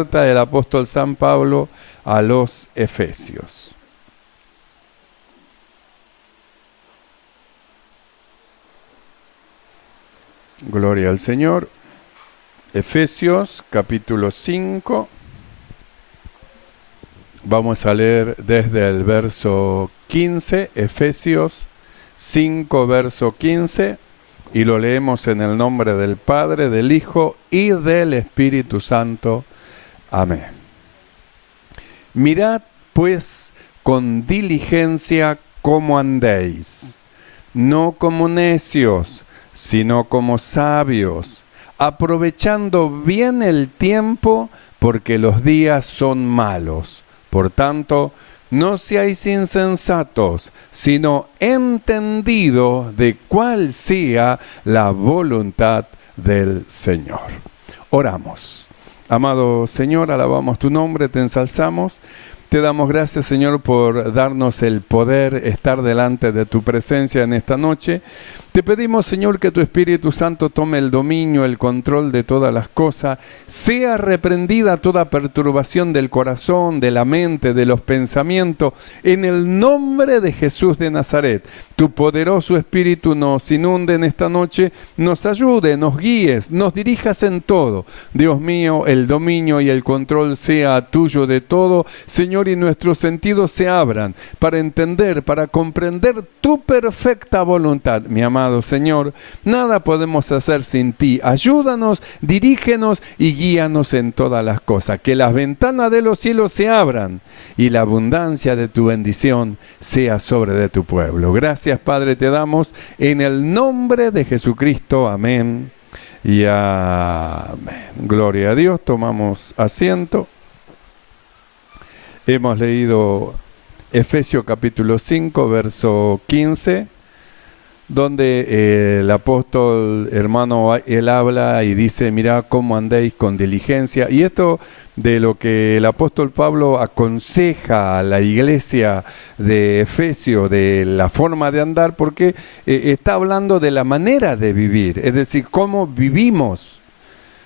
Carta del apóstol San Pablo a los Efesios. Gloria al Señor. Efesios capítulo 5. Vamos a leer desde el verso 15, Efesios 5, verso 15, y lo leemos en el nombre del Padre, del Hijo y del Espíritu Santo. Amén. Mirad pues con diligencia cómo andéis, no como necios, sino como sabios, aprovechando bien el tiempo, porque los días son malos. Por tanto, no seáis insensatos, sino entendidos de cuál sea la voluntad del Señor. Oramos. Amado Señor, alabamos tu nombre, te ensalzamos. Te damos gracias, Señor, por darnos el poder estar delante de tu presencia en esta noche. Te pedimos, Señor, que tu Espíritu Santo tome el dominio, el control de todas las cosas. Sea reprendida toda perturbación del corazón, de la mente, de los pensamientos. En el nombre de Jesús de Nazaret, tu poderoso Espíritu nos inunde en esta noche, nos ayude, nos guíes, nos dirijas en todo. Dios mío, el dominio y el control sea tuyo de todo, Señor, y nuestros sentidos se abran para entender, para comprender tu perfecta voluntad. Mi amado Señor, nada podemos hacer sin ti. Ayúdanos, dirígenos y guíanos en todas las cosas. Que las ventanas de los cielos se abran y la abundancia de tu bendición sea sobre de tu pueblo. Gracias, Padre, te damos en el nombre de Jesucristo. Amén y amén. Gloria a Dios. Tomamos asiento. Hemos leído Efesios capítulo 5, verso 15, donde el apóstol, hermano, él habla y dice, mirad cómo andéis con diligencia. Y esto de lo que el apóstol Pablo aconseja a la iglesia de Efesios, de la forma de andar, porque está hablando de la manera de vivir, es decir, cómo vivimos.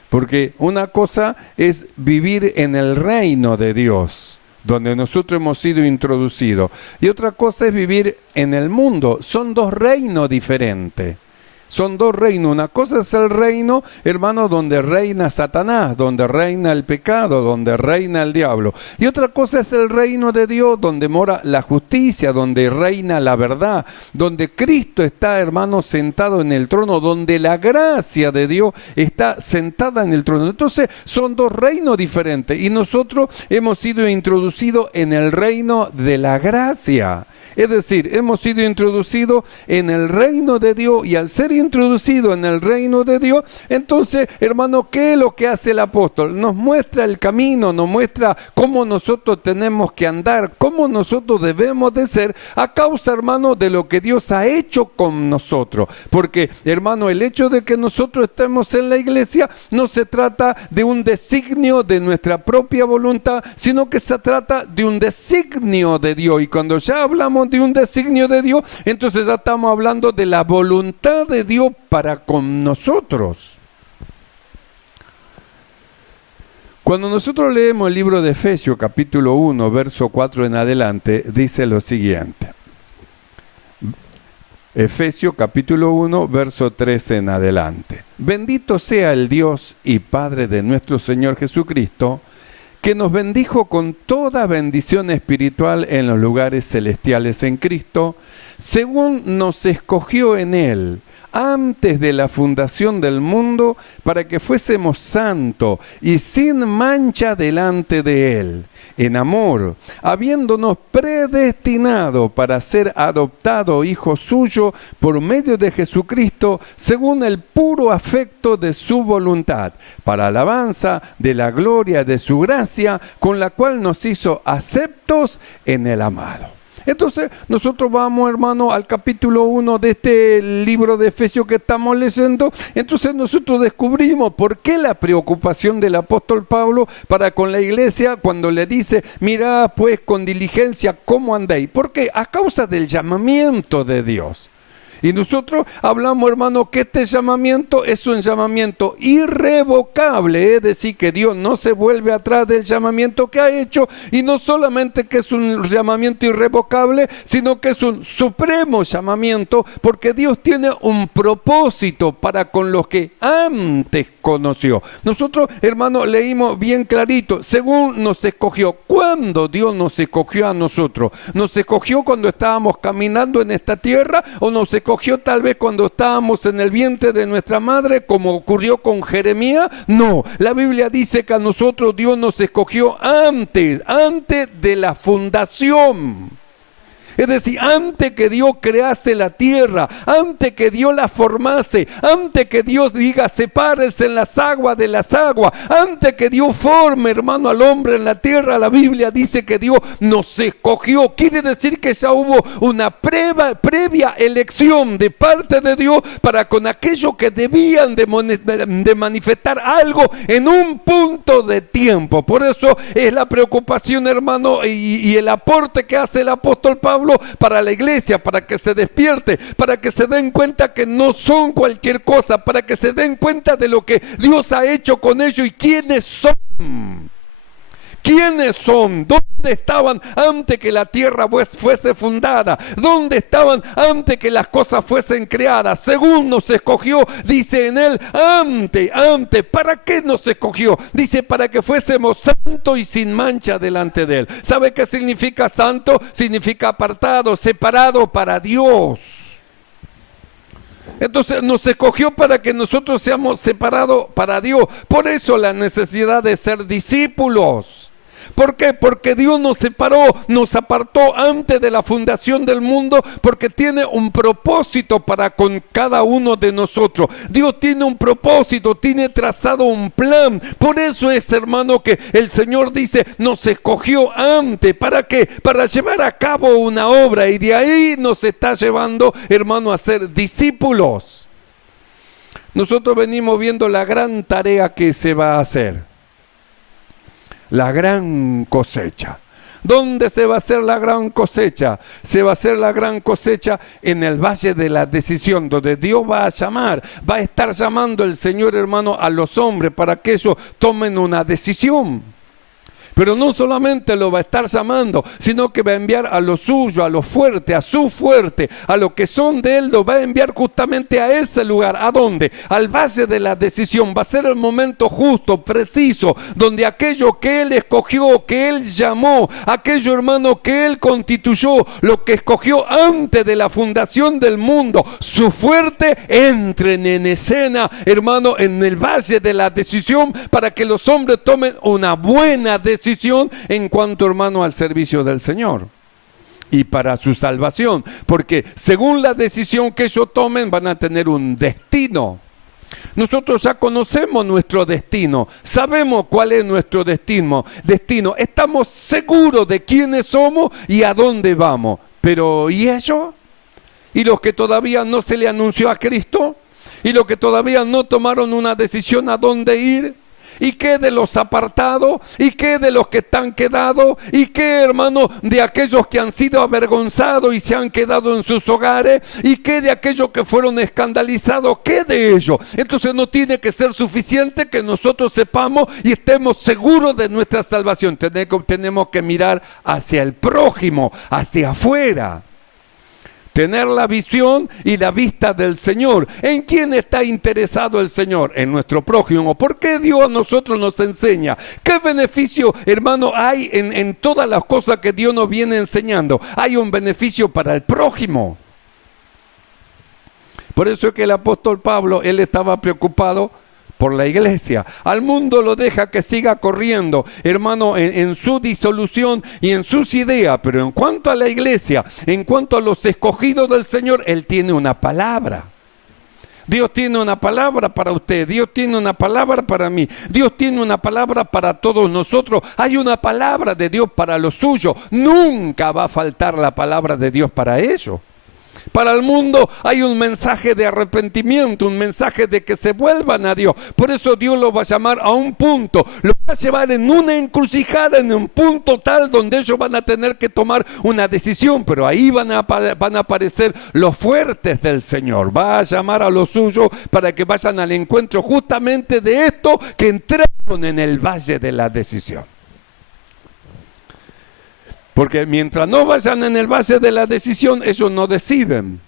Porque una cosa es vivir en el reino de Dios, donde nosotros hemos sido introducidos. Y otra cosa es vivir en el mundo. Son dos reinos diferentes. Son dos reinos. Una cosa es el reino, hermano, donde reina Satanás, donde reina el pecado, donde reina el diablo. Y otra cosa es el reino de Dios, donde mora la justicia, donde reina la verdad, donde Cristo está, hermano, sentado en el trono, donde la gracia de Dios está sentada en el trono. Entonces, son dos reinos diferentes. Y nosotros hemos sido introducidos en el reino de la gracia. Es decir, hemos sido introducidos en el reino de Dios, y al ser introducido en el reino de Dios, entonces, hermano, ¿qué es lo que hace el apóstol? Nos muestra el camino, nos muestra cómo nosotros tenemos que andar, cómo nosotros debemos de ser a causa, hermano, de lo que Dios ha hecho con nosotros. Porque, hermano, el hecho de que nosotros estemos en la iglesia no se trata de un designio de nuestra propia voluntad, sino que se trata de un designio de Dios. Y cuando ya hablamos de un designio de Dios, entonces ya estamos hablando de la voluntad de Dios para con nosotros. Cuando nosotros leemos el libro de Efesios capítulo 1, verso 4 en adelante, dice lo siguiente. Efesios capítulo 1, verso 13 en adelante. Bendito sea el Dios y Padre de nuestro Señor Jesucristo, que nos bendijo con toda bendición espiritual en los lugares celestiales en Cristo, según nos escogió en Él, antes de la fundación del mundo, para que fuésemos santos y sin mancha delante de Él, en amor, habiéndonos predestinado para ser adoptados hijos suyos por medio de Jesucristo, según el puro afecto de su voluntad, para alabanza de la gloria de su gracia, con la cual nos hizo aceptos en el amado. Entonces, nosotros vamos, hermano, al capítulo 1 de este libro de Efesios que estamos leyendo. Entonces, nosotros descubrimos por qué la preocupación del apóstol Pablo para con la iglesia cuando le dice, mirad pues con diligencia cómo andéis. ¿Por qué? A causa del llamamiento de Dios. Y nosotros hablamos, hermano, que este llamamiento es un llamamiento irrevocable, es decir, que Dios no se vuelve atrás del llamamiento que ha hecho, y no solamente que es un llamamiento irrevocable, sino que es un supremo llamamiento, porque Dios tiene un propósito para con los que antes conoció. Nosotros, hermano, leímos bien clarito, según nos escogió. ¿Cuándo Dios nos escogió a nosotros? ¿Nos escogió cuando estábamos caminando en esta tierra, o nos escogió tal vez cuando estábamos en el vientre de nuestra madre, como ocurrió con Jeremías? No, la Biblia dice que a nosotros Dios nos escogió antes de la fundación. Es decir, antes que Dios crease la tierra, antes que Dios la formase, antes que Dios diga sepárese en las aguas de las aguas, antes que Dios forme, hermano, al hombre en la tierra, la Biblia dice que Dios nos escogió. Quiere decir que ya hubo una previa elección de parte de Dios para con aquellos que debían de manifestar algo en un punto de tiempo. Por eso es la preocupación, hermano, y el aporte que hace el apóstol Pablo para la iglesia, para que se despierte, para que se den cuenta que no son cualquier cosa, para que se den cuenta de lo que Dios ha hecho con ellos y quiénes son. ¿Quiénes son? ¿Dónde estaban antes que la tierra fuese fundada? ¿Dónde estaban antes que las cosas fuesen creadas? Según nos escogió, dice en él, antes. ¿Para qué nos escogió? Dice, para que fuésemos santos y sin mancha delante de él. ¿Sabe qué significa santo? Significa apartado, separado para Dios. Entonces nos escogió para que nosotros seamos separados para Dios. Por eso la necesidad de ser discípulos. ¿Por qué? Porque Dios nos separó, nos apartó antes de la fundación del mundo, porque tiene un propósito para con cada uno de nosotros. Dios tiene un propósito, tiene trazado un plan. Por eso es, hermano, que el Señor dice, nos escogió antes. ¿Para qué? Para llevar a cabo una obra, y de ahí nos está llevando, hermano, a ser discípulos. Nosotros venimos viendo la gran tarea que se va a hacer. La gran cosecha. ¿Dónde se va a hacer la gran cosecha? Se va a hacer la gran cosecha en el valle de la decisión, donde Dios va a llamar, va a estar llamando el Señor, hermano, a los hombres para que ellos tomen una decisión. Pero no solamente lo va a estar llamando, sino que va a enviar a lo suyo, a lo fuerte, a su fuerte, a lo que son de él, lo va a enviar justamente a ese lugar. ¿A dónde? Al valle de la decisión. Va a ser el momento justo, preciso, donde aquello que él escogió, que él llamó, aquello, hermano, que él constituyó, lo que escogió antes de la fundación del mundo, su fuerte, entren en escena, hermano, en el valle de la decisión, para que los hombres tomen una buena decisión en cuanto, hermano, al servicio del Señor y para su salvación, porque según la decisión que ellos tomen van a tener un destino. Nosotros ya conocemos nuestro destino, sabemos cuál es nuestro destino, estamos seguros de quiénes somos y a dónde vamos. Pero ¿y ellos? ¿Y los que todavía no se le anunció a Cristo? ¿Y los que todavía no tomaron una decisión a dónde ir? ¿Y qué de los apartados? ¿Y qué de los que están quedados? ¿Y qué, hermano, de aquellos que han sido avergonzados y se han quedado en sus hogares? ¿Y qué de aquellos que fueron escandalizados? ¿Qué de ellos? Entonces no tiene que ser suficiente que nosotros sepamos y estemos seguros de nuestra salvación. Tenemos que mirar hacia el prójimo, hacia afuera. Tener la visión y la vista del Señor. ¿En quién está interesado el Señor? En nuestro prójimo. ¿Por qué Dios a nosotros nos enseña? ¿Qué beneficio, hermano, hay en todas las cosas que Dios nos viene enseñando? Hay un beneficio para el prójimo. Por eso es que el apóstol Pablo, él estaba preocupado por la iglesia. Al mundo lo deja que siga corriendo, hermano, en su disolución y en sus ideas, pero en cuanto a la iglesia, en cuanto a los escogidos del Señor, Él tiene una palabra. Dios tiene una palabra para usted, Dios tiene una palabra para mí, Dios tiene una palabra para todos nosotros. Hay una palabra de Dios para los suyos. Nunca va a faltar la palabra de Dios para ellos. Para el mundo hay un mensaje de arrepentimiento, un mensaje de que se vuelvan a Dios. Por eso Dios lo va a llamar a un punto, lo va a llevar en una encrucijada, en un punto tal donde ellos van a tener que tomar una decisión. Pero ahí van a aparecer los fuertes del Señor. Va a llamar a los suyos para que vayan al encuentro justamente de esto que entraron en el valle de la decisión. Porque mientras no vayan en el valle de la decisión, ellos no deciden.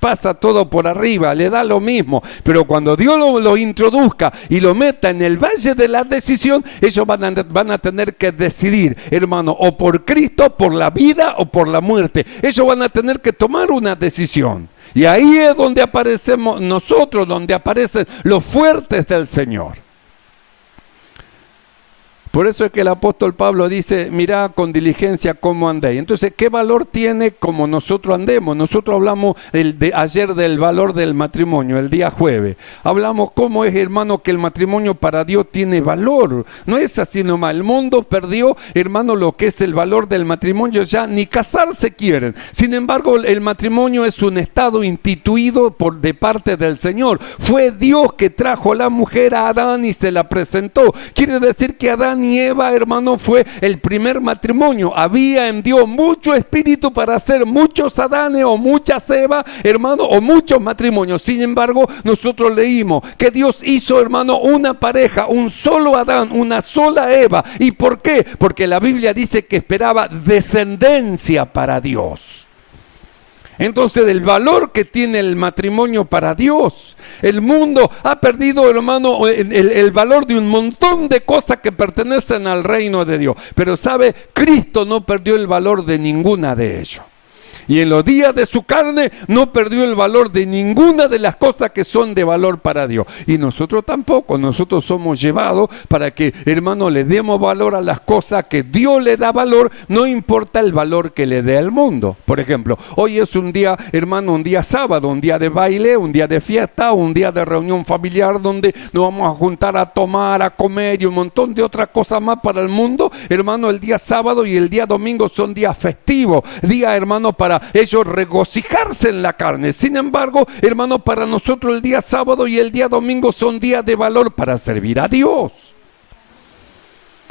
Pasa todo por arriba, le da lo mismo. Pero cuando Dios lo introduzca y lo meta en el valle de la decisión, ellos van a tener que decidir, hermano, o por Cristo, por la vida o por la muerte. Ellos van a tener que tomar una decisión. Y ahí es donde aparecemos nosotros, donde aparecen los fuertes del Señor. Por eso es que el apóstol Pablo dice, mirá con diligencia cómo andéis. Entonces, ¿qué valor tiene como nosotros andemos? Nosotros hablamos ayer del valor del matrimonio, el día jueves. Hablamos cómo es, hermano, que el matrimonio para Dios tiene valor. No es así nomás. El mundo perdió, hermano, lo que es el valor del matrimonio. Ya ni casarse quieren. Sin embargo, el matrimonio es un estado instituido de parte del Señor. Fue Dios que trajo a la mujer a Adán y se la presentó. Quiere decir que Adán y Eva, hermano, fue el primer matrimonio. Había en Dios mucho espíritu para hacer muchos Adanes o muchas Evas, hermano, o muchos matrimonios. Sin embargo, nosotros leímos que Dios hizo, hermano, una pareja, un solo Adán, una sola Eva. ¿Y por qué? Porque la Biblia dice que esperaba descendencia para Dios. Entonces, el valor que tiene el matrimonio para Dios, el mundo ha perdido, hermano, el valor de un montón de cosas que pertenecen al reino de Dios. Pero, ¿sabe? Cristo no perdió el valor de ninguna de ellos. Y en los días de su carne no perdió el valor de ninguna de las cosas que son de valor para Dios. Y nosotros tampoco, nosotros somos llevados para que, hermano, le demos valor a las cosas que Dios le da valor, no importa el valor que le dé al mundo. Por ejemplo, hoy es un día, hermano, un día sábado, un día de baile, un día de fiesta, un día de reunión familiar donde nos vamos a juntar a tomar, a comer y un montón de otras cosas más para el mundo. Hermano, el día sábado y el día domingo son días festivos, día, hermano, para ellos regocijarse en la carne. Sin embargo, hermano, para nosotros el día sábado y el día domingo son días de valor para servir a Dios.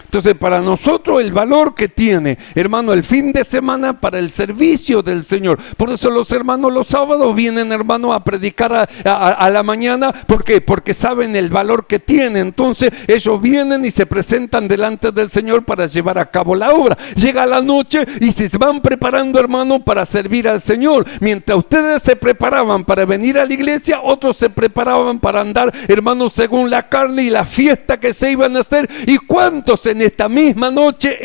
Entonces, para nosotros el valor que tiene, hermano, el fin de semana para el servicio del Señor. Por eso los hermanos los sábados vienen, hermano, a predicar a la mañana. ¿Por qué? Porque saben el valor que tiene. Entonces, ellos vienen y se presentan delante del Señor para llevar a cabo la obra. Llega la noche y se van preparando, hermano, para servir al Señor. Mientras ustedes se preparaban para venir a la iglesia, otros se preparaban para andar, hermano, según la carne y la fiesta que se iban a hacer. ¿Y cuántos en esta misma noche,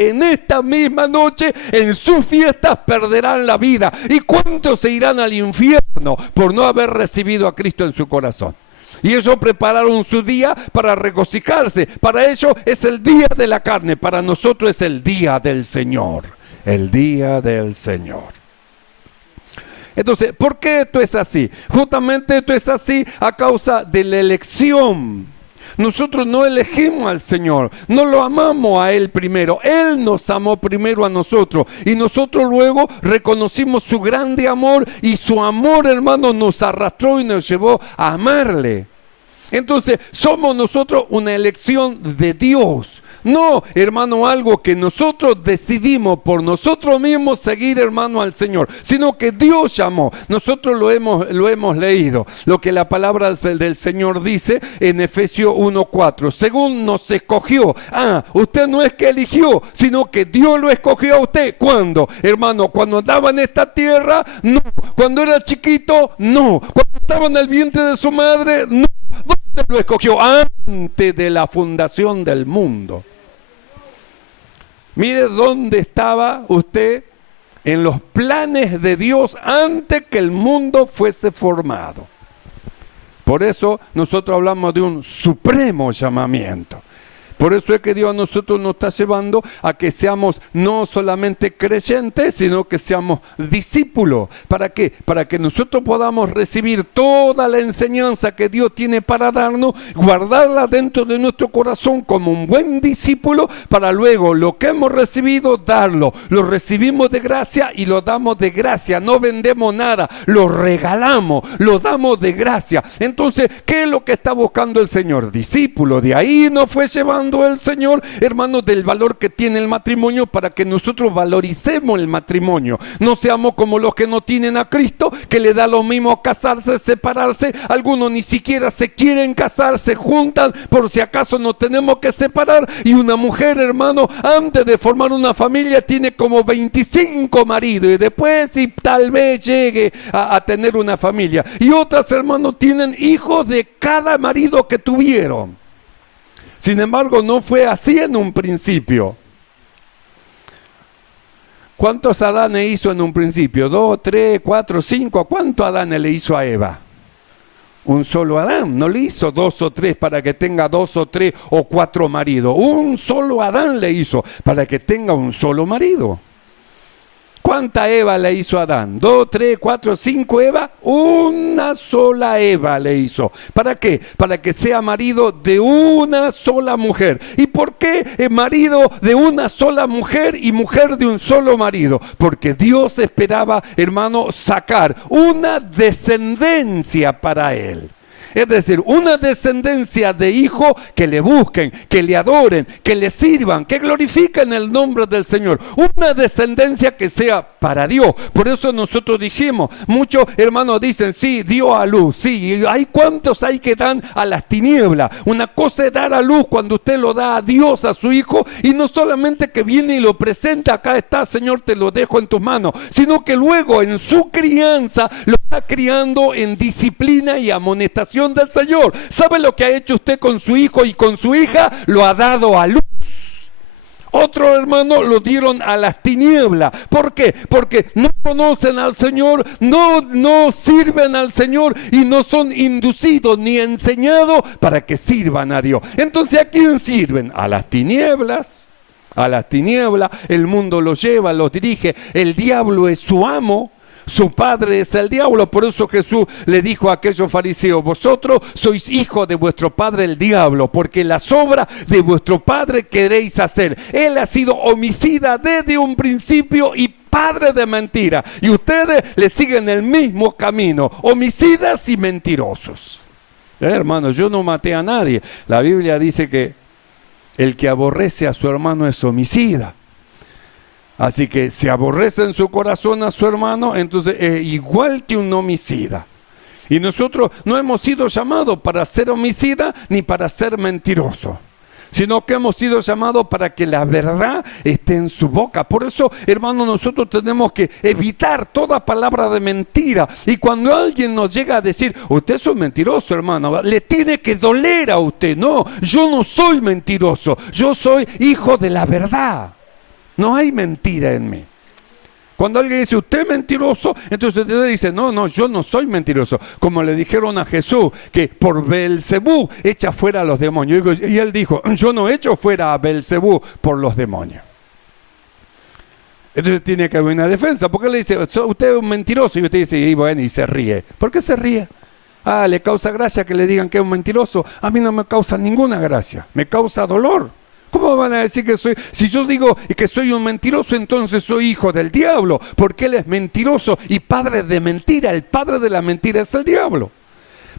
en sus fiestas perderán la vida? ¿Y cuántos se irán al infierno por no haber recibido a Cristo en su corazón? Y ellos prepararon su día para regocijarse. Para ellos es el día de la carne, para nosotros es el día del Señor. El día del Señor. Entonces, ¿por qué esto es así? Justamente esto es así a causa de la elección. Nosotros no elegimos al Señor, no lo amamos a Él primero. Él nos amó primero a nosotros y nosotros luego reconocimos su grande amor y su amor, hermano, nos arrastró y nos llevó a amarle. Entonces, somos nosotros una elección de Dios. No, hermano, algo que nosotros decidimos por nosotros mismos seguir, hermano, al Señor, sino que Dios llamó. Nosotros lo hemos leído, lo que la palabra del Señor dice en Efesios 1:4. Según nos escogió. Usted no es que eligió, sino que Dios lo escogió a usted. ¿Cuándo, hermano? Cuando andaba en esta tierra, no. Cuando era chiquito, no. Cuando estaba en el vientre de su madre, no. ¿Dónde lo escogió? Antes de la fundación del mundo. Mire dónde estaba usted en los planes de Dios antes que el mundo fuese formado. Por eso nosotros hablamos de un supremo llamamiento. Por eso es que Dios a nosotros nos está llevando a que seamos no solamente creyentes, sino que seamos discípulos. ¿Para qué? Para que nosotros podamos recibir toda la enseñanza que Dios tiene para darnos, guardarla dentro de nuestro corazón como un buen discípulo, para luego lo que hemos recibido, darlo. Lo recibimos de gracia y lo damos de gracia. No vendemos nada, lo regalamos, lo damos de gracia. Entonces, ¿qué es lo que está buscando el Señor? Discípulos. De ahí nos fue llevando el Señor, hermanos, del valor que tiene el matrimonio, para que nosotros valoricemos el matrimonio. No seamos como los que no tienen a Cristo, que le da lo mismo casarse, separarse. Algunos ni siquiera se quieren casar, se juntan por si acaso nos tenemos que separar. Y una mujer, hermano, antes de formar una familia tiene como 25 maridos, y después si tal vez llegue a tener una familia. Y otras, hermanos, tienen hijos de cada marido que tuvieron. Sin embargo, no fue así en un principio. ¿Cuántos Adanes hizo en un principio? 2, 3, 4, 5. ¿Cuántos Adanes le hizo a Eva? Un solo Adán. No le hizo 2 o 3 para que tenga 2 o 3 o 4 maridos. Un solo Adán le hizo para que tenga un solo marido. ¿Cuánta Eva le hizo a Adán? 2, 3, 4, 5 Eva. Una sola Eva le hizo. ¿Para qué? Para que sea marido de una sola mujer. ¿Y por qué marido de una sola mujer y mujer de un solo marido? Porque Dios esperaba, hermano, sacar una descendencia para él. Es decir, una descendencia de hijos que le busquen, que le adoren, que le sirvan, que glorifiquen el nombre del Señor. Una descendencia que sea para Dios. Por eso nosotros dijimos, muchos hermanos dicen, sí, dio a luz. Sí, hay cuantos hay que dan a las tinieblas. Una cosa es dar a luz cuando usted lo da a Dios, a su hijo, y no solamente que viene y lo presenta, acá está, Señor, te lo dejo en tus manos, sino que luego en su crianza lo está criando en disciplina y amonestación del Señor. ¿Sabe lo que ha hecho usted con su hijo y con su hija? Lo ha dado a luz. Otro hermano lo dieron a las tinieblas. ¿Por qué? Porque no conocen al Señor, no sirven al Señor y no son inducidos ni enseñados para que sirvan a Dios. Entonces, ¿a quién sirven? A las tinieblas. A las tinieblas. El mundo los lleva, los dirige. El diablo es su amo. Su padre es el diablo. Por eso Jesús le dijo a aquellos fariseos: vosotros sois hijos de vuestro padre el diablo, porque las obras de vuestro padre queréis hacer. Él ha sido homicida desde un principio y padre de mentira. Y ustedes le siguen el mismo camino, homicidas y mentirosos. Hermanos, yo no maté a nadie. La Biblia dice que el que aborrece a su hermano es homicida. Así que si aborrece en su corazón a su hermano, entonces es igual que un homicida. Y nosotros no hemos sido llamados para ser homicida ni para ser mentirosos, sino que hemos sido llamados para que la verdad esté en su boca. Por eso, hermano, nosotros tenemos que evitar toda palabra de mentira. Y cuando alguien nos llega a decir: usted es un mentiroso, hermano, le tiene que doler a usted. No, yo no soy mentiroso, yo soy hijo de la verdad. No hay mentira en mí. Cuando alguien dice: usted es mentiroso, entonces usted dice: no, yo no soy mentiroso. Como le dijeron a Jesús, que por Beelzebú echa fuera a los demonios. Y él dijo: yo no echo fuera a Beelzebú por los demonios. Entonces tiene que haber una defensa. Porque le dice: usted es un mentiroso. Y usted dice: y bueno, y se ríe. ¿Por qué se ríe? Le causa gracia que le digan que es un mentiroso. A mí no me causa ninguna gracia. Me causa dolor. ¿Cómo van a decir que soy? Si yo digo que soy un mentiroso, entonces soy hijo del diablo, porque él es mentiroso y padre de mentira. El padre de la mentira es el diablo.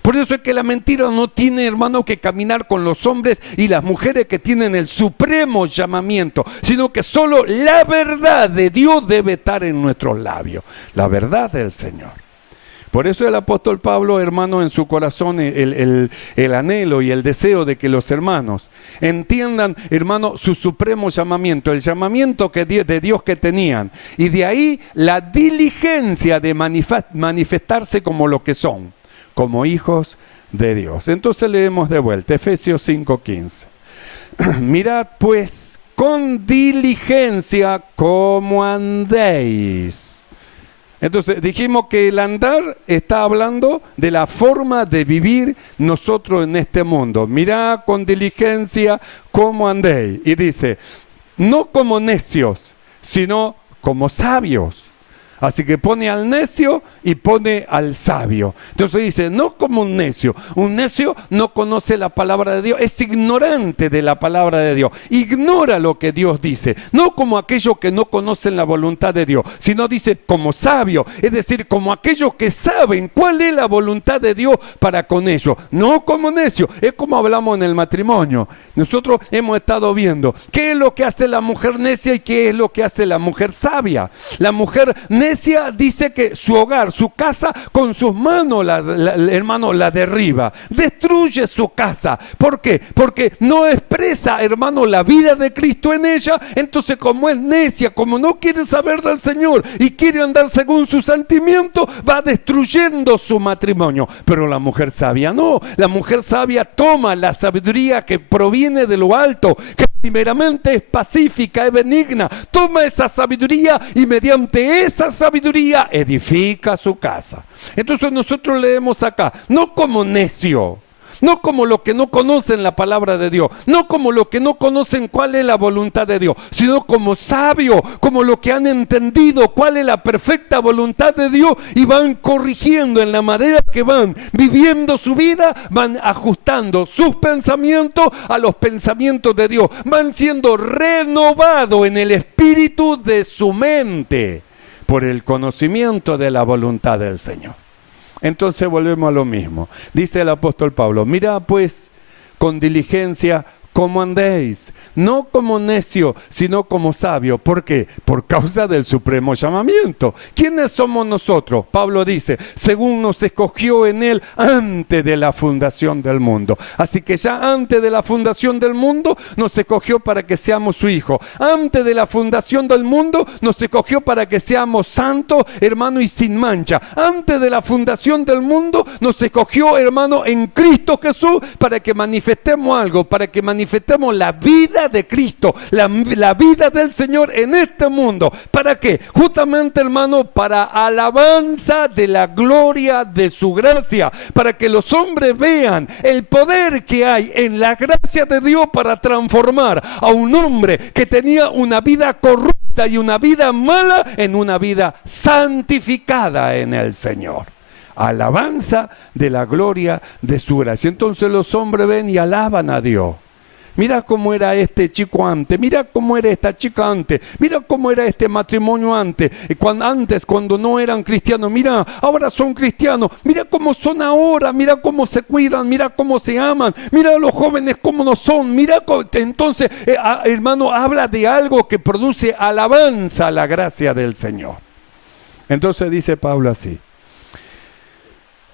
Por eso es que la mentira no tiene, hermano, que caminar con los hombres y las mujeres que tienen el supremo llamamiento, sino que solo la verdad de Dios debe estar en nuestros labios, la verdad del Señor. Por eso el apóstol Pablo, hermano, en su corazón el anhelo y el deseo de que los hermanos entiendan, hermano, su supremo llamamiento, el llamamiento de Dios que tenían, y de ahí la diligencia de manifestarse como lo que son, como hijos de Dios. Entonces leemos de vuelta Efesios 5:15. Mirad pues con diligencia cómo andéis. Entonces dijimos que el andar está hablando de la forma de vivir nosotros en este mundo. Mirá con diligencia cómo andéis. Y dice, no como necios, sino como sabios. Así que pone al necio y pone al sabio. Entonces dice, no como un necio. Un necio no conoce la palabra de Dios, es ignorante de la palabra de Dios. Ignora lo que Dios dice. No como aquellos que no conocen la voluntad de Dios, sino dice como sabio. Es decir, como aquellos que saben cuál es la voluntad de Dios para con ellos. No como necio. Es como hablamos en el matrimonio. Nosotros hemos estado viendo qué es lo que hace la mujer necia y qué es lo que hace la mujer sabia. La mujer necia dice que su hogar, su casa, con sus manos, hermano, la derriba, destruye su casa. ¿Por qué? Porque no expresa, hermano, la vida de Cristo en ella. Entonces, como es necia, como no quiere saber del Señor y quiere andar según su sentimiento, va destruyendo su matrimonio. Pero la mujer sabia no. La mujer sabia toma la sabiduría que proviene de lo alto, que primeramente es pacífica, es benigna. Toma esa sabiduría y mediante esa sabiduría edifica su casa. Entonces nosotros leemos acá, no como necio, no como los que no conocen la palabra de Dios, no como los que no conocen cuál es la voluntad de Dios, sino como sabios, como los que han entendido cuál es la perfecta voluntad de Dios y van corrigiendo en la manera que van viviendo su vida, van ajustando sus pensamientos a los pensamientos de Dios, van siendo renovados en el espíritu de su mente por el conocimiento de la voluntad del Señor. Entonces volvemos a lo mismo. Dice el apóstol Pablo, mirad pues con diligencia cómo andéis, no como necio, sino como sabio. ¿Por qué? Por causa del supremo llamamiento. ¿Quiénes somos nosotros? Pablo dice, según nos escogió en él antes de la fundación del mundo. Así que ya antes de la fundación del mundo nos escogió para que seamos su hijo. Antes de la fundación del mundo nos escogió para que seamos santos, hermano, y sin mancha. Antes de la fundación del mundo nos escogió, hermano, en Cristo Jesús para que manifestemos algo, para que manifestemos la vida de Cristo, la vida del Señor en este mundo. ¿Para qué? Justamente, hermano, para alabanza de la gloria de su gracia, para que los hombres vean el poder que hay en la gracia de Dios para transformar a un hombre que tenía una vida corrupta y una vida mala en una vida santificada en el Señor. Alabanza de la gloria de su gracia. Entonces los hombres ven y alaban a Dios. Mira cómo era este chico antes, mira cómo era esta chica antes, mira cómo era este matrimonio antes, cuando no eran cristianos, mira, ahora son cristianos, mira cómo son ahora, mira cómo se cuidan, mira cómo se aman, mira a los jóvenes cómo no son, mira, entonces, hermano, habla de algo que produce alabanza a la gracia del Señor. Entonces dice Pablo así,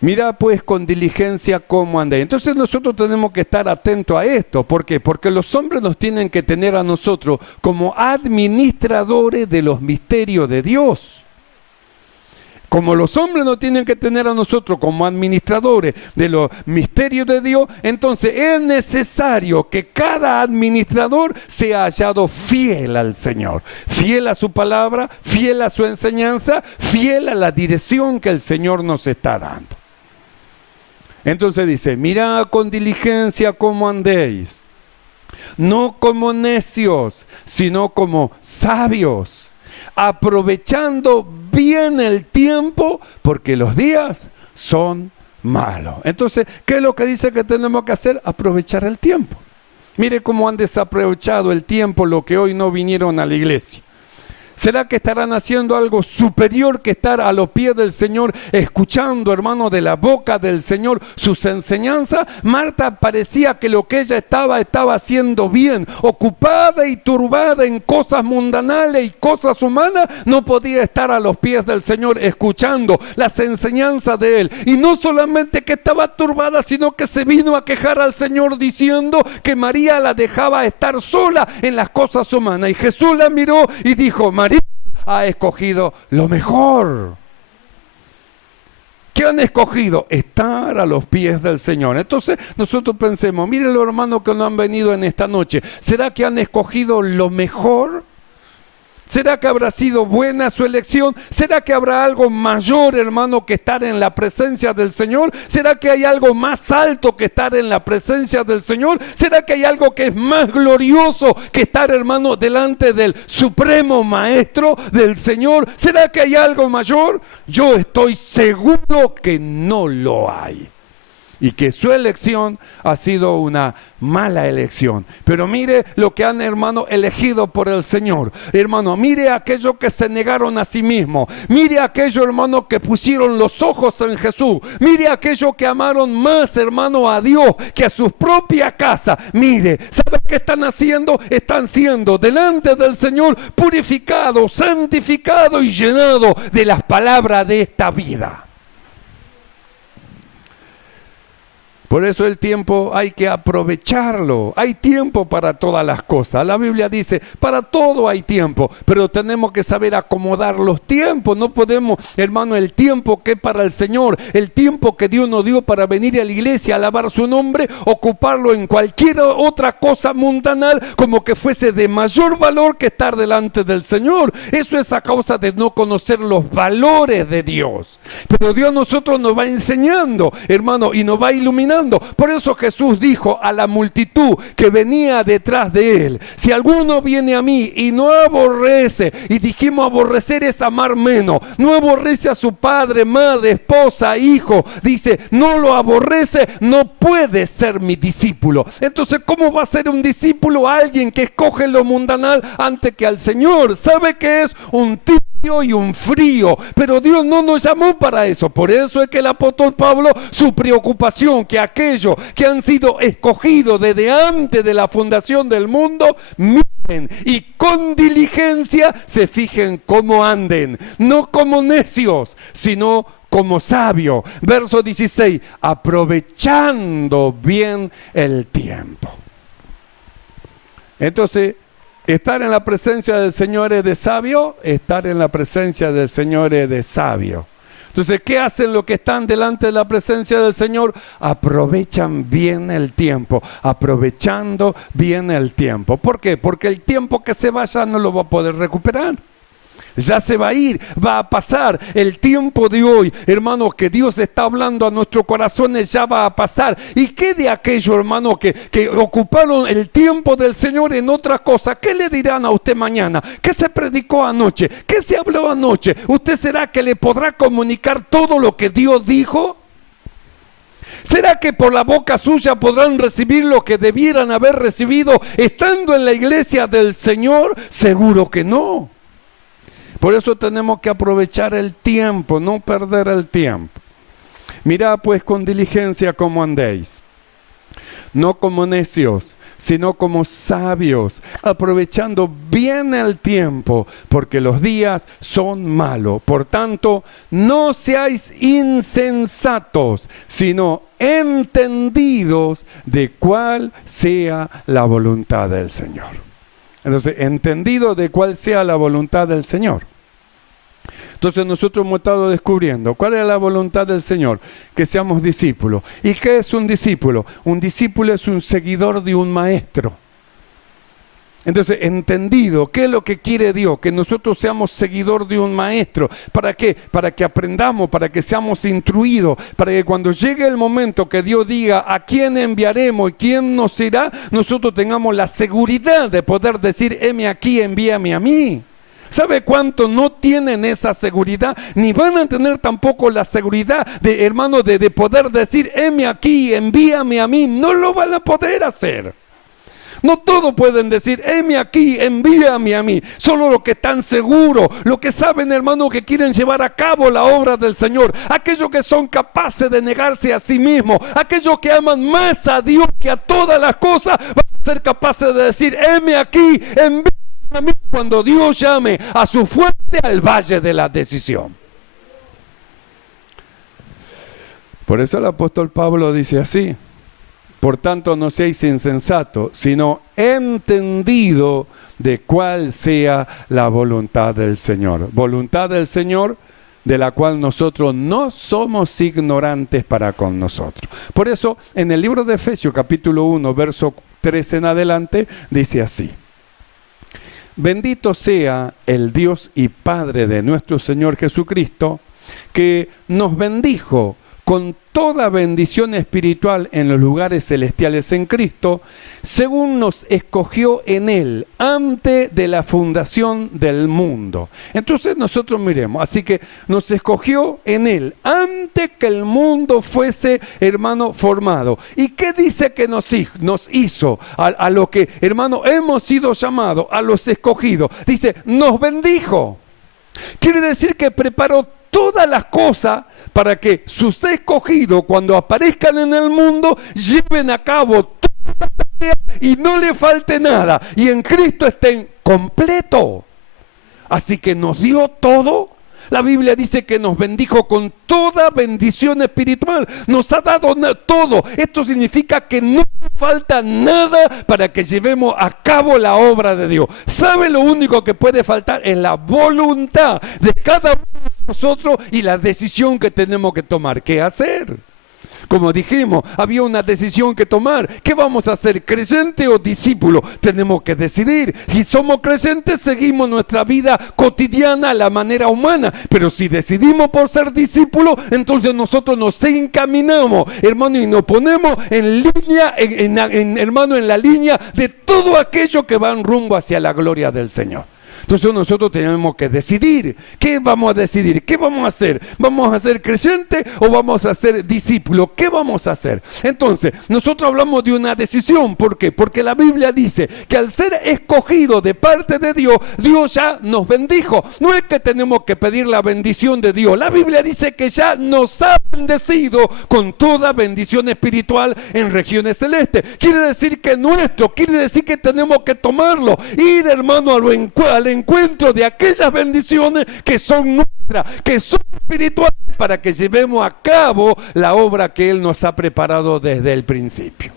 mira pues con diligencia cómo andéis. Entonces nosotros tenemos que estar atentos a esto. ¿Por qué? Porque los hombres nos tienen que tener a nosotros como administradores de los misterios de Dios. Como los hombres nos tienen que tener a nosotros como administradores de los misterios de Dios, entonces es necesario que cada administrador sea hallado fiel al Señor, fiel a su palabra, fiel a su enseñanza, fiel a la dirección que el Señor nos está dando. Entonces dice, mirad con diligencia cómo andéis, no como necios, sino como sabios, aprovechando bien el tiempo, porque los días son malos. Entonces, ¿qué es lo que dice que tenemos que hacer? Aprovechar el tiempo. Mire cómo han desaprovechado el tiempo los que hoy no vinieron a la iglesia. ¿Será que estarán haciendo algo superior que estar a los pies del Señor, escuchando, hermano, de la boca del Señor sus enseñanzas? Marta parecía que lo que ella estaba haciendo bien, ocupada y turbada en cosas mundanales y cosas humanas, no podía estar a los pies del Señor escuchando las enseñanzas de Él. Y no solamente que estaba turbada, sino que se vino a quejar al Señor diciendo que María la dejaba estar sola en las cosas humanas. Y Jesús la miró y dijo, María ha escogido lo mejor. ¿Qué han escogido? Estar a los pies del Señor. Entonces nosotros pensemos, miren los hermanos que no han venido en esta noche, ¿será que han escogido lo mejor? ¿Será que habrá sido buena su elección? ¿Será que habrá algo mayor, hermano, que estar en la presencia del Señor? ¿Será que hay algo más alto que estar en la presencia del Señor? ¿Será que hay algo que es más glorioso que estar, hermano, delante del supremo maestro del Señor? ¿Será que hay algo mayor? Yo estoy seguro que no lo hay. Y que su elección ha sido una mala elección. Pero mire lo que han, hermano, elegido por el Señor. Hermano, mire aquellos que se negaron a sí mismos. Mire aquellos, hermano, que pusieron los ojos en Jesús. Mire aquellos que amaron más, hermano, a Dios que a su propia casa. Mire, ¿sabe qué están haciendo? Están siendo delante del Señor purificados, santificados y llenados de las palabras de esta vida. Por eso el tiempo hay que aprovecharlo. Hay tiempo para todas las cosas. La Biblia dice, para todo hay tiempo, pero tenemos que saber acomodar los tiempos. No podemos, hermano, el tiempo que es para el Señor, el tiempo que Dios nos dio para venir a la iglesia a alabar su nombre, ocuparlo en cualquier otra cosa mundanal, como que fuese de mayor valor que estar delante del Señor. Eso es a causa de no conocer los valores de Dios. Pero Dios a nosotros nos va enseñando, hermano, y nos va iluminando. Por eso Jesús dijo a la multitud que venía detrás de él: si alguno viene a mí y no aborrece, y dijimos aborrecer es amar menos, no aborrece a su padre, madre, esposa, hijo, dice, no lo aborrece, no puede ser mi discípulo. Entonces, ¿cómo va a ser un discípulo alguien que escoge lo mundanal antes que al Señor? ¿Sabe que es un tipo y un frío? Pero Dios no nos llamó para eso. Por eso es que el apóstol Pablo, su preocupación, que aquellos que han sido escogidos desde antes de la fundación del mundo, miren y con diligencia se fijen cómo anden, no como necios, sino como sabios. Verso 16, aprovechando bien el tiempo. Entonces, estar en la presencia del Señor es de sabio, estar en la presencia del Señor es de sabio. Entonces, ¿qué hacen los que están delante de la presencia del Señor? Aprovechan bien el tiempo, aprovechando bien el tiempo. ¿Por qué? Porque el tiempo que se vaya no lo va a poder recuperar. Ya se va a ir, va a pasar. El tiempo de hoy, hermano, que Dios está hablando a nuestros corazones, ya va a pasar. ¿Y qué de aquellos, hermano, que ocuparon el tiempo del Señor en otra cosa? ¿Qué le dirán a usted mañana? ¿Qué se predicó anoche? ¿Qué se habló anoche? ¿Usted será que le podrá comunicar todo lo que Dios dijo? ¿Será que por la boca suya podrán recibir lo que debieran haber recibido estando en la iglesia del Señor? Seguro que no. Por eso tenemos que aprovechar el tiempo, no perder el tiempo. Mirad pues con diligencia cómo andéis, no como necios, sino como sabios, aprovechando bien el tiempo, porque los días son malos. Por tanto, no seáis insensatos, sino entendidos de cuál sea la voluntad del Señor. Entonces, entendido de cuál sea la voluntad del Señor. Entonces nosotros hemos estado descubriendo cuál es la voluntad del Señor, que seamos discípulos. ¿Y qué es un discípulo? Un discípulo es un seguidor de un maestro. Entonces, entendido, ¿qué es lo que quiere Dios? Que nosotros seamos seguidor de un maestro. ¿Para qué? Para que aprendamos, para que seamos instruidos, para que cuando llegue el momento que Dios diga a quién enviaremos y quién nos irá, nosotros tengamos la seguridad de poder decir, heme aquí, envíame a mí. ¿Sabe cuánto no tienen esa seguridad? Ni van a tener tampoco la seguridad de, hermano, de poder decir, heme aquí, envíame a mí. No lo van a poder hacer. No todos pueden decir, heme aquí, envíame a mí. Solo los que están seguros, los que saben, hermano, que quieren llevar a cabo la obra del Señor. Aquellos que son capaces de negarse a sí mismos. Aquellos que aman más a Dios que a todas las cosas, van a ser capaces de decir, heme aquí, envíame a mí, cuando Dios llame a su fuerte al valle de la decisión. Por eso el apóstol Pablo dice así: por tanto, no seáis insensatos, sino entendido de cuál sea la voluntad del Señor. Voluntad del Señor, de la cual nosotros no somos ignorantes para con nosotros. Por eso, en el libro de Efesios, capítulo 1, verso 3 en adelante, dice así: Bendito sea el Dios y Padre de nuestro Señor Jesucristo, que nos bendijo con toda bendición espiritual en los lugares celestiales en Cristo, según nos escogió en Él antes de la fundación del mundo. Entonces nosotros miremos, así que nos escogió en Él antes que el mundo fuese, hermano, formado. ¿Y qué dice que nos hizo? A lo que, hermano, hemos sido llamados, a los escogidos. Dice, nos bendijo. Quiere decir que preparó todas las cosas para que sus escogidos, cuando aparezcan en el mundo, lleven a cabo toda la tarea y no le falte nada. Y en Cristo estén completos. Así que nos dio todo. La Biblia dice que nos bendijo con toda bendición espiritual. Nos ha dado todo. Esto significa que no falta nada para que llevemos a cabo la obra de Dios. ¿Sabe lo único que puede faltar? Es la voluntad de cada uno de nosotros y la decisión que tenemos que tomar. ¿Qué hacer? Como dijimos, había una decisión que tomar. ¿Qué vamos a hacer? ¿Creyente o discípulo? Tenemos que decidir. Si somos creyentes, seguimos nuestra vida cotidiana a la manera humana. Pero si decidimos por ser discípulos, entonces nosotros nos encaminamos, hermano, y nos ponemos en línea, hermano, en la línea de todo aquello que va en rumbo hacia la gloria del Señor. Entonces nosotros tenemos que decidir. ¿Qué vamos a decidir? ¿Qué vamos a hacer? ¿Vamos a ser creyentes o vamos a ser discípulos? ¿Qué vamos a hacer? Entonces, nosotros hablamos de una decisión. ¿Por qué? Porque la Biblia dice que al ser escogido de parte de Dios, Dios ya nos bendijo. No es que tenemos que pedir la bendición de Dios. La Biblia dice que ya nos ha bendecido con toda bendición espiritual en regiones celestes. Quiere decir que nuestro, quiere decir que tenemos que tomarlo, ir, hermano, al encuentro de aquellas bendiciones que son nuestras, que son espirituales, para que llevemos a cabo la obra que Él nos ha preparado desde el principio.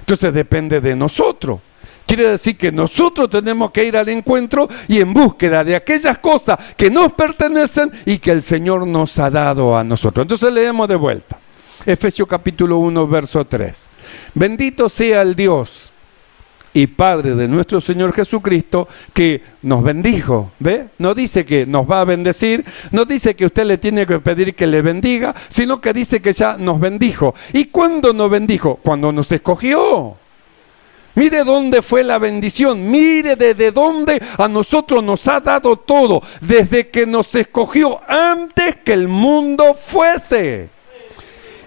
Entonces depende de nosotros. Quiere decir que nosotros tenemos que ir al encuentro y en búsqueda de aquellas cosas que nos pertenecen y que el Señor nos ha dado a nosotros. Entonces leemos de vuelta. Efesios capítulo 1, verso 3. Bendito sea el Dios y Padre de nuestro Señor Jesucristo, que nos bendijo. ¿Ve? No dice que nos va a bendecir, no dice que usted le tiene que pedir que le bendiga, sino que dice que ya nos bendijo. ¿Y cuándo nos bendijo? Cuando nos escogió. Mire dónde fue la bendición, mire desde dónde a nosotros nos ha dado todo, desde que nos escogió antes que el mundo fuese.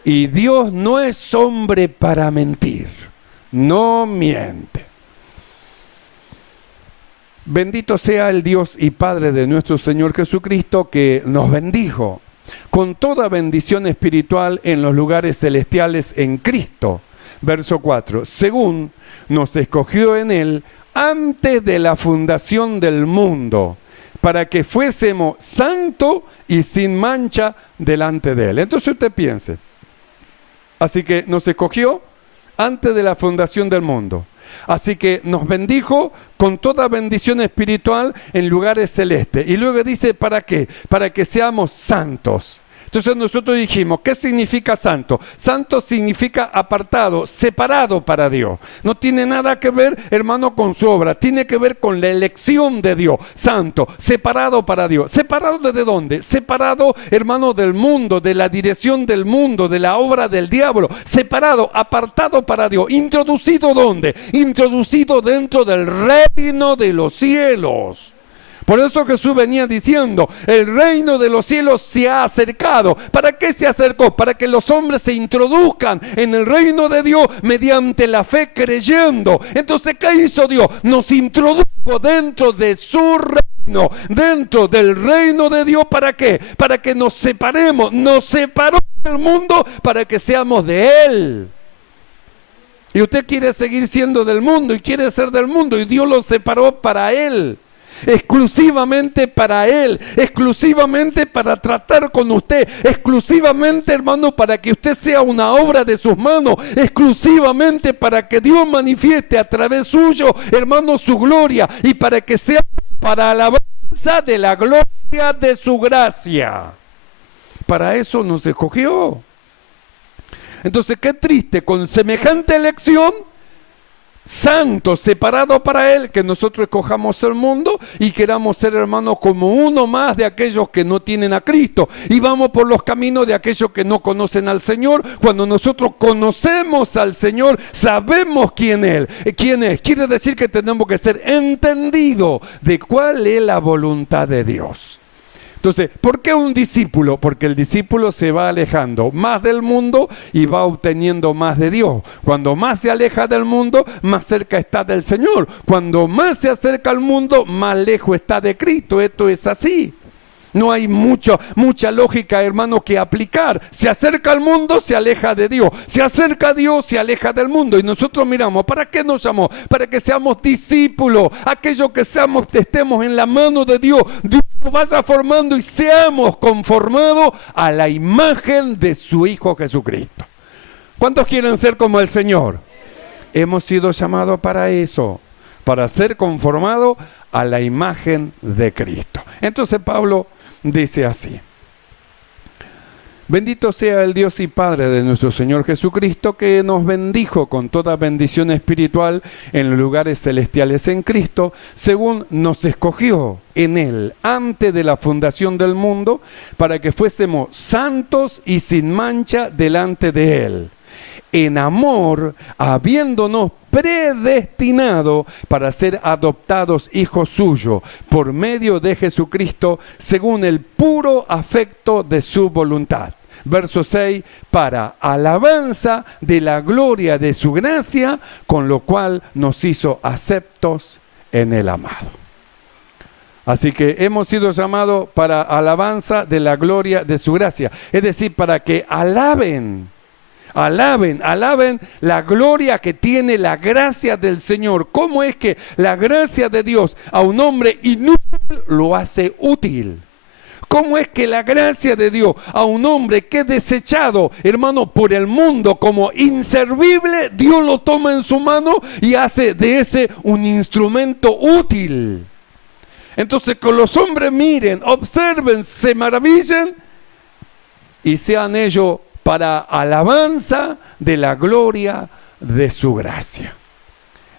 Y Dios no es hombre para mentir, no miente. Bendito sea el Dios y Padre de nuestro Señor Jesucristo, que nos bendijo con toda bendición espiritual en los lugares celestiales en Cristo. Verso 4, según nos escogió en Él antes de la fundación del mundo, para que fuésemos santos y sin mancha delante de Él. Entonces usted piense, así que nos escogió antes de la fundación del mundo. Así que nos bendijo con toda bendición espiritual en lugares celestes. Y luego dice, ¿para qué? Para que seamos santos. Entonces nosotros dijimos, ¿qué significa santo? Santo significa apartado, separado para Dios. No tiene nada que ver, hermano, con su obra. Tiene que ver con la elección de Dios. Santo, separado para Dios. ¿Separado desde dónde? Separado, hermano, del mundo, de la dirección del mundo, de la obra del diablo. Separado, apartado para Dios. ¿Introducido dónde? Introducido dentro del reino de los cielos. Por eso Jesús venía diciendo, el reino de los cielos se ha acercado. ¿Para qué se acercó? Para que los hombres se introduzcan en el reino de Dios mediante la fe creyendo. Entonces, ¿qué hizo Dios? Nos introdujo dentro de su reino, dentro del reino de Dios. ¿Para qué? Para que nos separemos. Nos separó del mundo para que seamos de Él. Y usted quiere seguir siendo del mundo y quiere ser del mundo y Dios lo separó para Él. Exclusivamente para Él, exclusivamente para tratar con usted, exclusivamente, hermano, para que usted sea una obra de sus manos, exclusivamente para que Dios manifieste a través suyo, hermano, su gloria y para que sea para alabanza de la gloria de su gracia. Para eso nos escogió. Entonces, qué triste, con semejante elección santos, separados para Él, que nosotros escojamos el mundo y queramos ser, hermanos, como uno más de aquellos que no tienen a Cristo. Y vamos por los caminos de aquellos que no conocen al Señor. Cuando nosotros conocemos al Señor, sabemos quién es. Quiere decir que tenemos que ser entendidos de cuál es la voluntad de Dios. Entonces, ¿por qué un discípulo? Porque el discípulo se va alejando más del mundo y va obteniendo más de Dios. Cuando más se aleja del mundo, más cerca está del Señor. Cuando más se acerca al mundo, más lejos está de Cristo. Esto es así. No hay mucha lógica, hermano, que aplicar. Se acerca al mundo, se aleja de Dios. Se acerca a Dios, se aleja del mundo. Y nosotros miramos, ¿para qué nos llamó? Para que seamos discípulos. Aquellos que estemos en la mano de Dios. Dios nos vaya formando y seamos conformados a la imagen de su Hijo Jesucristo. ¿Cuántos quieren ser como el Señor? Hemos sido llamados para eso, para ser conformados a la imagen de Cristo. Entonces Pablo dice así: bendito sea el Dios y Padre de nuestro Señor Jesucristo, que nos bendijo con toda bendición espiritual en los lugares celestiales en Cristo, según nos escogió en Él antes de la fundación del mundo, para que fuésemos santos y sin mancha delante de Él, en amor, habiéndonos predestinado para ser adoptados hijos suyos por medio de Jesucristo, según el puro afecto de su voluntad. Verso 6, para alabanza de la gloria de su gracia, con lo cual nos hizo aceptos en el amado. Así que hemos sido llamados para alabanza de la gloria de su gracia. Es decir, para que alaben la gloria que tiene la gracia del Señor. ¿Cómo es que la gracia de Dios a un hombre inútil lo hace útil? ¿Cómo es que la gracia de Dios a un hombre que es desechado, hermano, por el mundo como inservible, Dios lo toma en su mano y hace de ese un instrumento útil? Entonces, que los hombres miren, observen, se maravillen y sean ellos para alabanza de la gloria de su gracia.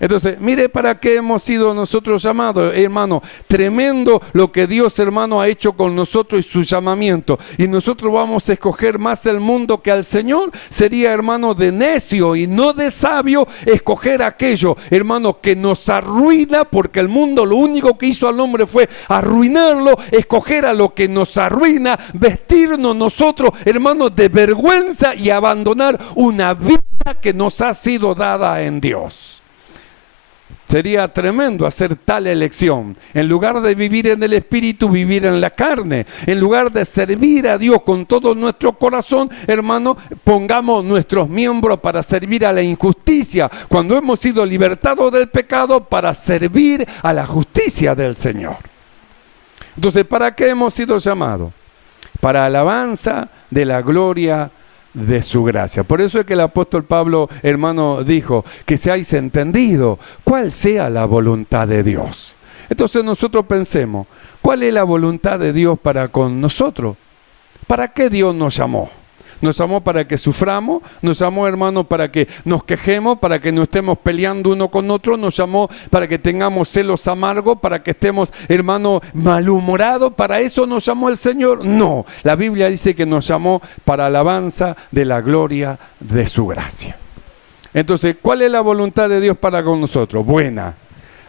Entonces, mire para qué hemos sido nosotros llamados, hermano. Tremendo lo que Dios, hermano, ha hecho con nosotros y su llamamiento. Y nosotros vamos a escoger más el mundo que al Señor. Sería, hermano, de necio y no de sabio escoger aquello, hermano, que nos arruina, porque el mundo lo único que hizo al hombre fue arruinarlo. Escoger a lo que nos arruina, vestirnos nosotros, hermano, de vergüenza y abandonar una vida que nos ha sido dada en Dios. Sería tremendo hacer tal elección. En lugar de vivir en el Espíritu, vivir en la carne. En lugar de servir a Dios con todo nuestro corazón, hermano, pongamos nuestros miembros para servir a la injusticia. Cuando hemos sido libertados del pecado, para servir a la justicia del Señor. Entonces, ¿para qué hemos sido llamados? Para alabanza de la gloria de su gracia. Por eso es que el apóstol Pablo, hermano, dijo que seáis entendido cuál sea la voluntad de Dios. Entonces nosotros pensemos, ¿cuál es la voluntad de Dios para con nosotros? ¿Para qué Dios nos llamó? Nos llamó para que suframos, nos llamó, hermano, para que nos quejemos, para que no estemos peleando uno con otro, nos llamó para que tengamos celos amargos, para que estemos, hermano, malhumorados. ¿Para eso nos llamó el Señor? No, la Biblia dice que nos llamó para alabanza de la gloria de su gracia. Entonces, ¿cuál es la voluntad de Dios para con nosotros? Buena.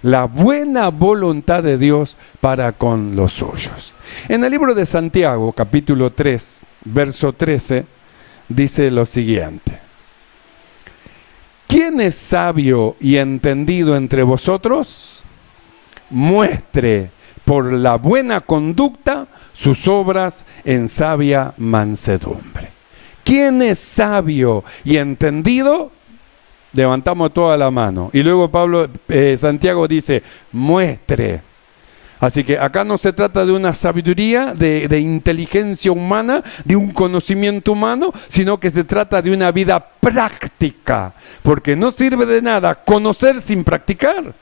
La buena voluntad de Dios para con los suyos. En el libro de Santiago, capítulo 3, verso 13, dice lo siguiente: ¿quién es sabio y entendido entre vosotros? Muestre por la buena conducta sus obras en sabia mansedumbre. ¿Quién es sabio y entendido? Levantamos toda la mano. Y luego Santiago dice, muestre. Así que acá no se trata de una sabiduría, de inteligencia humana, de un conocimiento humano, sino que se trata de una vida práctica. Porque no sirve de nada conocer sin practicar.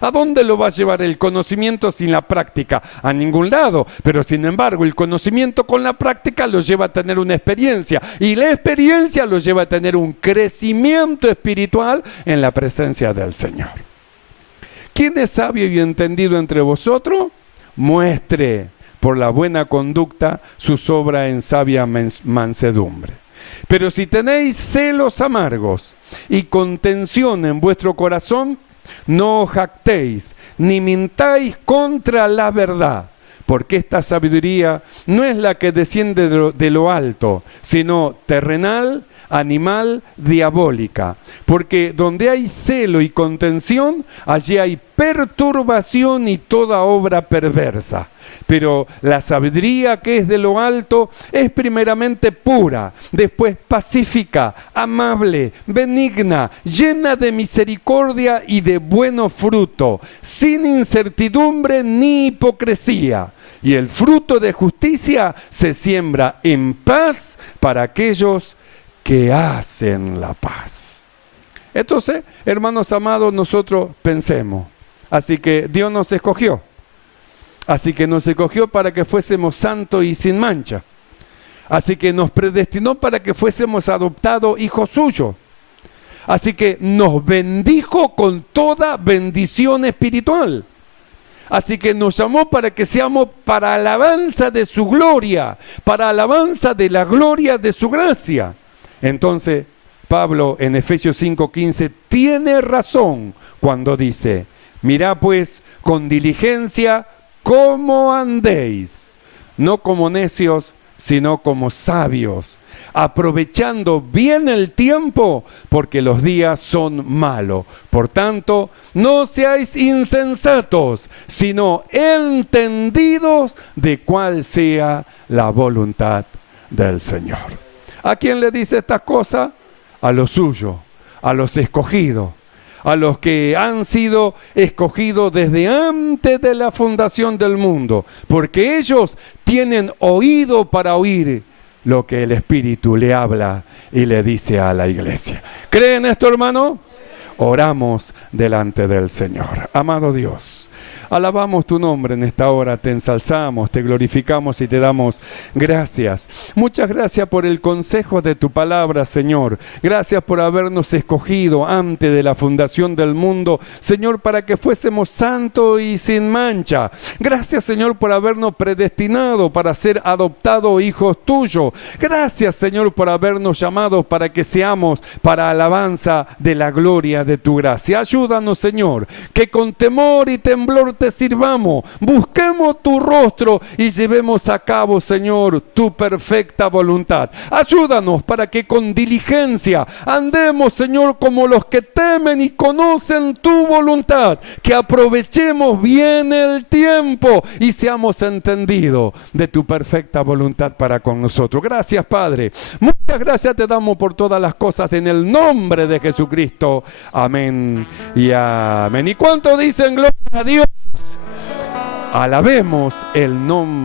¿A dónde lo va a llevar el conocimiento sin la práctica? A ningún lado. Pero sin embargo, el conocimiento con la práctica lo lleva a tener una experiencia. Y la experiencia lo lleva a tener un crecimiento espiritual en la presencia del Señor. ¿Quién es sabio y entendido entre vosotros? Muestre por la buena conducta sus obras en sabia mansedumbre. Pero si tenéis celos amargos y contención en vuestro corazón, no os jactéis, ni mintáis contra la verdad, porque esta sabiduría no es la que desciende de lo alto, sino terrenal, animal, diabólica. Porque donde hay celo y contención, allí hay perturbación y toda obra perversa. Pero la sabiduría que es de lo alto es primeramente pura, después pacífica, amable, benigna, llena de misericordia y de buenos frutos, sin incertidumbre ni hipocresía. Y el fruto de justicia se siembra en paz para aquellos que hacen la paz. Entonces, hermanos amados, nosotros pensemos. Así que Dios nos escogió. Así que nos escogió para que fuésemos santos y sin mancha. Así que nos predestinó para que fuésemos adoptados hijos suyos. Así que nos bendijo con toda bendición espiritual. Así que nos llamó para que seamos para alabanza de su gloria, para alabanza de la gloria de su gracia. Entonces, Pablo en Efesios 5:15 tiene razón cuando dice: mirá pues con diligencia cómo andéis, no como necios, sino como sabios, aprovechando bien el tiempo, porque los días son malos. Por tanto, no seáis insensatos, sino entendidos de cuál sea la voluntad del Señor. ¿A quién le dice estas cosas? A los suyos, a los escogidos, a los que han sido escogidos desde antes de la fundación del mundo, porque ellos tienen oído para oír lo que el Espíritu le habla y le dice a la iglesia. ¿Creen esto, hermano? Oramos delante del Señor. Amado Dios, alabamos tu nombre en esta hora, te ensalzamos, te glorificamos y te damos gracias. Muchas gracias por el consejo de tu palabra, Señor. Gracias por habernos escogido antes de la fundación del mundo, Señor, para que fuésemos santos y sin mancha. Gracias, Señor, por habernos predestinado para ser adoptados hijos tuyos. Gracias, Señor, por habernos llamado para que seamos para alabanza de la gloria de tu gracia. Ayúdanos, Señor, que con temor y temblor te sirvamos, busquemos tu rostro y llevemos a cabo, Señor, tu perfecta voluntad. Ayúdanos para que con diligencia andemos, Señor, como los que temen y conocen tu voluntad, que aprovechemos bien el tiempo y seamos entendidos de tu perfecta voluntad para con nosotros. Gracias, Padre. Muchas gracias te damos por todas las cosas en el nombre de Jesucristo. Amén y amén. ¿Y cuánto dicen gloria a Dios? Alabemos el nombre.